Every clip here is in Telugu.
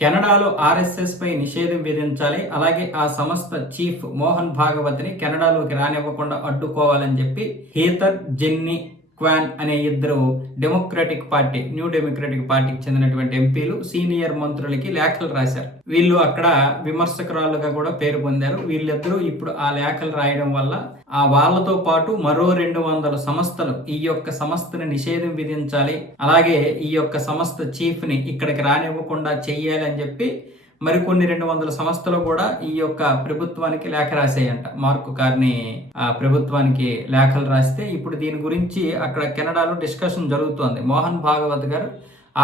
కెనడాలో ఆర్ఎస్ఎస్ పై నిషేధం విధించాలి. అలాగే ఆ సంస్థ చీఫ్ మోహన్ భాగవత్ని కెనడాలోకి రానివ్వకుండా అడ్డుకోవాలని చెప్పి హీథర్ జెన్నీ క్వాన్ అనే ఇద్దరు న్యూ డెమోక్రటిక్ పార్టీకి చెందినటువంటి ఎంపీలు సీనియర్ మంత్రులకి లేఖలు రాశారు. వీళ్ళు అక్కడ విమర్శకురాలుగా కూడా పేరు పొందారు. వీళ్ళిద్దరూ ఇప్పుడు ఆ లేఖలు రాయడం వల్ల ఆ వాళ్ళతో పాటు మరో 200 సంస్థలు ఈ యొక్క సంస్థని నిషేధం విధించాలి, అలాగే ఈ యొక్క సంస్థ చీఫ్ ని ఇక్కడికి రానివ్వకుండా చెయ్యాలి అని చెప్పి మరికొన్ని 200 సంస్థలు కూడా ఈ యొక్క ప్రభుత్వానికి లేఖ రాసాయంట. మార్క్ కార్నీ ప్రభుత్వానికి లేఖలు రాస్తే ఇప్పుడు దీని గురించి అక్కడ కెనడాలో డిస్కషన్ జరుగుతోంది. మోహన్ భాగవత్ గారు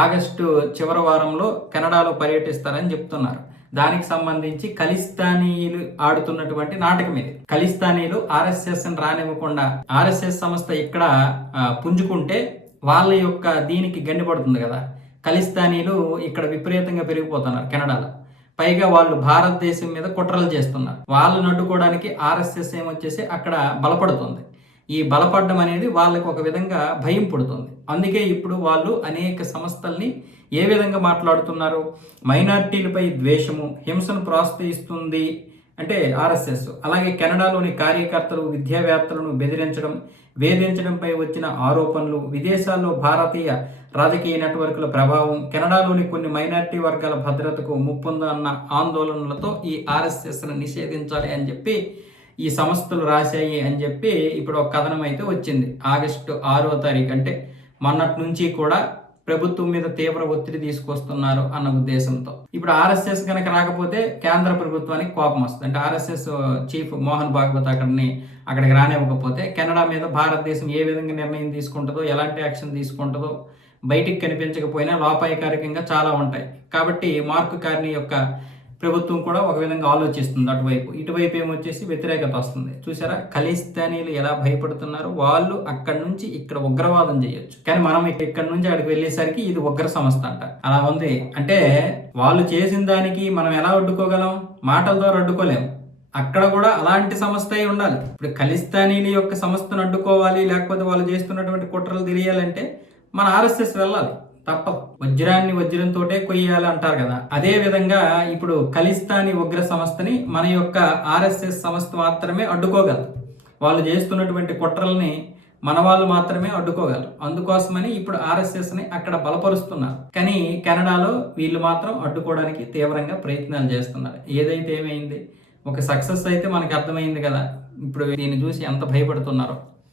ఆగస్టు చివరి వారంలో కెనడాలో పర్యటిస్తారని చెప్తున్నారు. దానికి సంబంధించి ఖలిస్తానీలు ఆడుతున్నటువంటి నాటకం ఇది. ఖలిస్తానీలు ఆర్ఎస్ఎస్ రానివ్వకుండా ఆర్ఎస్ఎస్ సంస్థ ఇక్కడ పుంజుకుంటే వాళ్ళ యొక్క దీనికి గండిపడుతుంది కదా. ఖలిస్తానీలు ఇక్కడ విపరీతంగా పెరిగిపోతున్నారు కెనడాలో. పైగా వాళ్ళు భారతదేశం మీద కుట్రలు చేస్తున్నారు. వాళ్ళని అడ్డుకోవడానికి ఆర్ఎస్ఎస్ ఏమొచ్చేసి అక్కడ బలపడుతుంది. ఈ బలపడడం అనేది వాళ్ళకు ఒక విధంగా భయం పుడుతుంది. అందుకే ఇప్పుడు వాళ్ళు అనేక సంస్థల్ని ఏ విధంగా మాట్లాడుతున్నారు, మైనారిటీలపై ద్వేషము, హింసను ప్రోత్సహిస్తుంది అంటే ఆర్ఎస్ఎస్. అలాగే కెనడాలోని కార్యకర్తలు, విద్యావేత్తలను బెదిరించడం, వేధించడంపై వచ్చిన ఆరోపణలు, విదేశాల్లో భారతీయ రాజకీయ నెట్వర్క్ల ప్రభావం, కెనడాలోని కొన్ని మైనారిటీ వర్గాల భద్రతకు ముప్పుందన్న ఆందోళనలతో ఈ ఆర్ఎస్ఎస్ను నిషేధించాలి అని చెప్పి ఈ సంస్థలు రాశాయి అని చెప్పి ఇప్పుడు ఒక కథనం అయితే వచ్చింది. ఆగస్టు 6వ తారీఖు అంటే మొన్నటి నుంచి కూడా ప్రభుత్వం మీద తీవ్ర ఒత్తిడి తీసుకొస్తున్నారు అన్న ఉద్దేశంతో. ఇప్పుడు ఆర్ఎస్ఎస్ కనుక రాకపోతే కేంద్ర ప్రభుత్వానికి కోపం వస్తుంది. అంటే ఆర్ఎస్ఎస్ చీఫ్ మోహన్ భాగవత్ అక్కడికి రానివ్వకపోతే కెనడా మీద భారతదేశం ఏ విధంగా నిర్ణయం తీసుకుంటుందో, ఎలాంటి యాక్షన్ తీసుకుంటుందో బయటికి కనిపించకపోయినా లోపాయకారికంగా చాలా ఉంటాయి. కాబట్టి మార్క్ కార్నీ యొక్క ప్రభుత్వం కూడా ఒక విధంగా ఆలోచిస్తుంది అటువైపు. ఇటువైపు ఏమొచ్చేసి వ్యతిరేకత వస్తుంది. చూసారా ఖలిస్తానీలు ఎలా భయపడుతున్నారు. వాళ్ళు అక్కడి నుంచి ఇక్కడ ఉగ్రవాదం చేయొచ్చు, కానీ మనం ఇక్కడ నుంచి అక్కడికి వెళ్ళేసరికి ఇది ఉగ్ర సంస్థ అంట. అలా ఉంది. అంటే వాళ్ళు చేసిన దానికి మనం ఎలా అడ్డుకోగలం? మాటల ద్వారా అడ్డుకోలేము. అక్కడ కూడా అలాంటి సంస్థ ఉండాలి. ఇప్పుడు ఖలిస్తానీల యొక్క సంస్థను అడ్డుకోవాలి, లేకపోతే వాళ్ళు చేస్తున్నటువంటి కుట్రలు తెలియాలంటే మన ఆర్ఎస్ఎస్ వెళ్ళాలి. తప్పదు. వజ్రాన్ని వజ్రంతోటే కొయ్యాలి అంటారు కదా. అదే విధంగా ఇప్పుడు ఖలిస్తానీ ఉగ్ర సంస్థని మన యొక్క ఆర్ఎస్ఎస్ సంస్థ మాత్రమే అడ్డుకోగలరు. వాళ్ళు చేస్తున్నటువంటి కుట్రల్ని మన వాళ్ళు మాత్రమే అడ్డుకోగలరు. అందుకోసమని ఇప్పుడు ఆర్ఎస్ఎస్ని అక్కడ బలపరుస్తున్నారు. కానీ కెనడాలో వీళ్ళు మాత్రం అడ్డుకోవడానికి తీవ్రంగా ప్రయత్నాలు చేస్తున్నారు. ఏదైతే ఏమైంది, ఒక సక్సెస్ అయితే మనకు అర్థమైంది కదా. ఇప్పుడు దీన్ని చూసి ఎంత భయపడుతున్నారో.